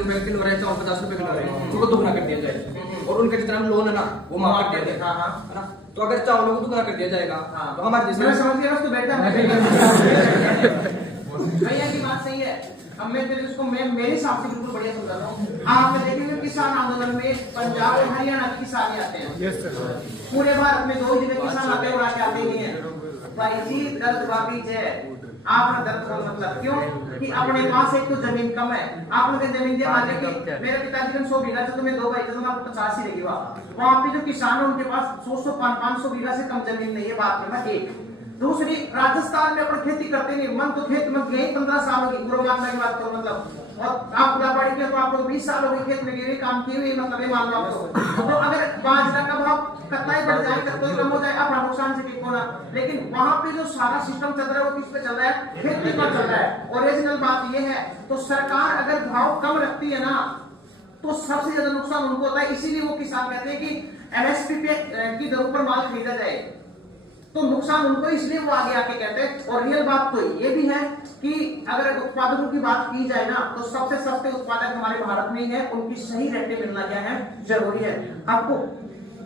रुपए किलो रहे, चावल 50 रुपए किलो रहे, उनको दुगना कर दिया जाए और उनका जितना लोन है ना वो माफ कर दिया जाए, है ना। तो अगर चावलों को दुगना कर दिया जाएगा तो हमारे देश में समझ गया तो बेटा भैया की बात सही है। अब मैं फिर इसको मेरे हिसाब से बिल्कुल बढ़िया समझा रहा हूँ। आप देखेंगे किसान आंदोलन में पंजाब और हरियाणा के किसान ही आते हैं। पूरे भारत में 2 जिले किसान आते हैं और आके आते नहीं है। भाई जी दर्द वापी है आपने दर्द का मतलब क्यों कि अपने पास एक तो जमीन कम है, आपने जमीन दिया मान लीजिए मेरे पिताजी ने 100 बीघा तो तुम्हें 2 भाई तो आपको 50 ही रहेगी। वहां पे जो किसान है उनके पास 100-500 बीघा से कम जमीन नहीं है। बात करना एक। दूसरी, राजस्थान में अपन खेती करते नहीं, मन तो खेत में गए 15 साल होगी गुरु मानना की बात करो मतलब, और आप खुदाबाड़ी के तो आपको 20 साल हो गए खेत में गए काम किए हुए मतलब ये मान लो आपको। तो अगर बाजरा का भाव कतना ही बढ़ जाए कतना ही कम हो जाए अपना नुकसान से ठीक होना, लेकिन वहां पे जो सारा सिस्टम चल रहा है वो किस पे चल रहा है, खेती पर चल रहा है। ओरिजिनल बात ये है तो सरकार अगर भाव कम रखती है ना तो सबसे ज्यादा नुकसान उनको होता है। इसीलिए वो किसान कहते हैं कि एमएसपी पे की दरों पर माल खरीदा जाए, तो नुकसान उनको इसलिए वो आगे आके कहते हैं। और रियल बात तो ये भी है कि अगर उत्पादकों की बात की जाए ना तो सबसे सस्ते उत्पादक हमारे भारत में ही है, उनकी सही रेटें मिलना क्या है जरूरी है। आपको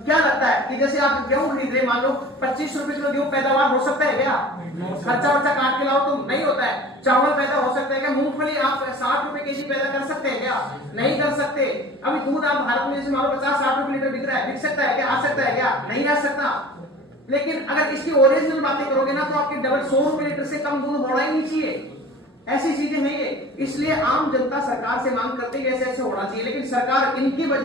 क्या लगता है कि जैसे आप गेहूं खरीद रहे मान लो 25 रुपए किलो गेहूं पैदावार हो सकता है क्या? खर्चा वर्चा काट के लाओ तो नहीं होता है। चावल पैदा हो सकता है क्या? मूंगफली आप 60 रुपए केजी पैदा कर सकते हैं क्या? नहीं कर सकते। अभी दूध आप भारत में जैसे मान लो 50-60 रुपए लीटर बिक रहा है, बिक सकता है क्या? आ सकता है क्या? नहीं आ सकता। लेकिन अगर इसकी ओरिजिनल बातें करोगे ना तो आपकी डबल 100 रुपए लीटर से कम दूध होना ही नहीं चाहिए। ऐसी चीजें नहीं है, इसलिए आम जनता सरकार से मांग करती है ऐसे ऐसे होना चाहिए, लेकिन सरकार इनकी